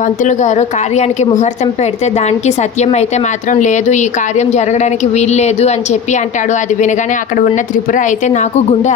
పంతులు గారు కార్యానికి ముహూర్తం పెడితే దానికి సత్యం అయితే మాత్రం లేదు, ఈ కార్యం జరగడానికి వీల్లేదు అని చెప్పి అంటాడు. అది వినగానే అక్కడ ఉన్న త్రిపుర అయితే నాకు గుండె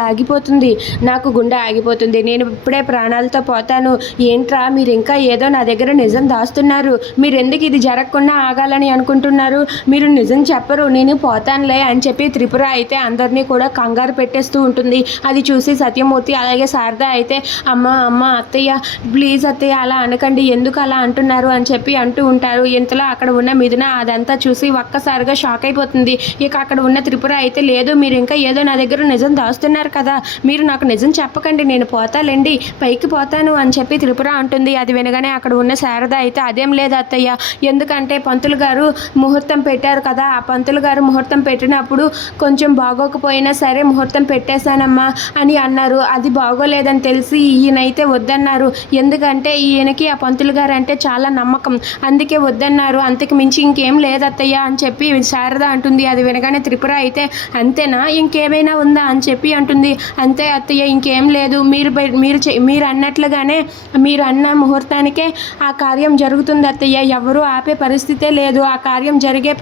ఆగిపోతుంది, నేను ఇప్పుడే ప్రాణాలతో పోతాను. ఏంట్రా మీరు ఇంకా ఏదో నా దగ్గర నిజం దాస్తున్నారు, మీరు ఎందుకు ఇది జరగకుండా ఆగాలని అనుకుంటున్నారు, మీరు నిజం చెప్పరు, నేను పోతానులే అని చెప్పి త్రిపుర అయితే అందరినీ కూడా కంగారు పెట్టేస్తూ ఉంటుంది. అది చూసి సత్యమూర్తి అలాగే శారద అయితే అమ్మ అత్తయ్య ప్లీజ్ అత్తయ్య అలా అనకండి, ఎందుకు అలా అంటున్నారు అని చెప్పి అంటూ ఉంటారు. ఇంతలో అక్కడ ఉన్న మిథున అదంతా చూసి ఒక్కసారిగా షాక్ అయిపోతుంది. ఇక అక్కడ ఉన్న త్రిపుర అయితే లేదు, మీరు ఇంకా ఏదో నా దగ్గర నిజం దాస్తున్నారు కదా, మీరు నాకు నిజం చెప్పకండి, నేను పోతాలేండి, పైకి పోతాను అని చెప్పి త్రిపుర అంటుంది. అది వినగానే అక్కడ ఉన్న శారద అయితే అదేం లేదు అత్తయ్య, ఎందుకంటే పంతులు గారు ముహూర్తం పెట్టారు కదా, ఆ పంతులు గారు ముహూర్తం పెట్టినప్పుడు కొంచెం బాగోకపోయినా సరే ముహూర్తం పెట్టేశానమ్మా అని అన్నారు. అది బాగోలేదని తెలిసి ఈయనైతే వద్దన్నారు, ఎందుకంటే ఈయనకి ఆ పంతులు గారు అంటే చాలా నమ్మకం, అందుకే వద్దన్నారు, అంతకు మించి ఇంకేం లేదత్తయ్య అని చెప్పి శారద అంటుంది. అది వినగానే త్రిపుర అయితే అంతేనా, ఇంకేమైనా ఉందా అని చెప్పి అంటుంది. అంతే అత్తయ్య, ఇంకేం లేదు, మీరు అన్నట్లుగానే మీరు అన్న ముహూర్తానికే ఆ కార్యం జరుగుతుంది అత్తయ్య, ఎవరూ ఆపే పరిస్థితే లేదు, ఆ కార్యం జరిగే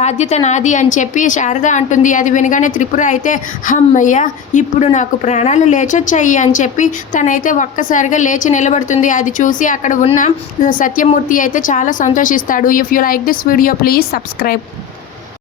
బాధ్యత నాది అని చెప్పి శారద అంటుంది. అది వినగానే త్రిపుర అయితే అమ్మయ్య, ఇప్పుడు నాకు ప్రాణాలు లేచొచ్చాయి అని చెప్పి తనైతే ఒక్కసారిగా లేచి నిలబడుతుంది. అది చూసి అక్కడ ఉన్న సత్యమూర్తి అయితే చాలా సంతోషిస్తాడు. If you like this video please subscribe.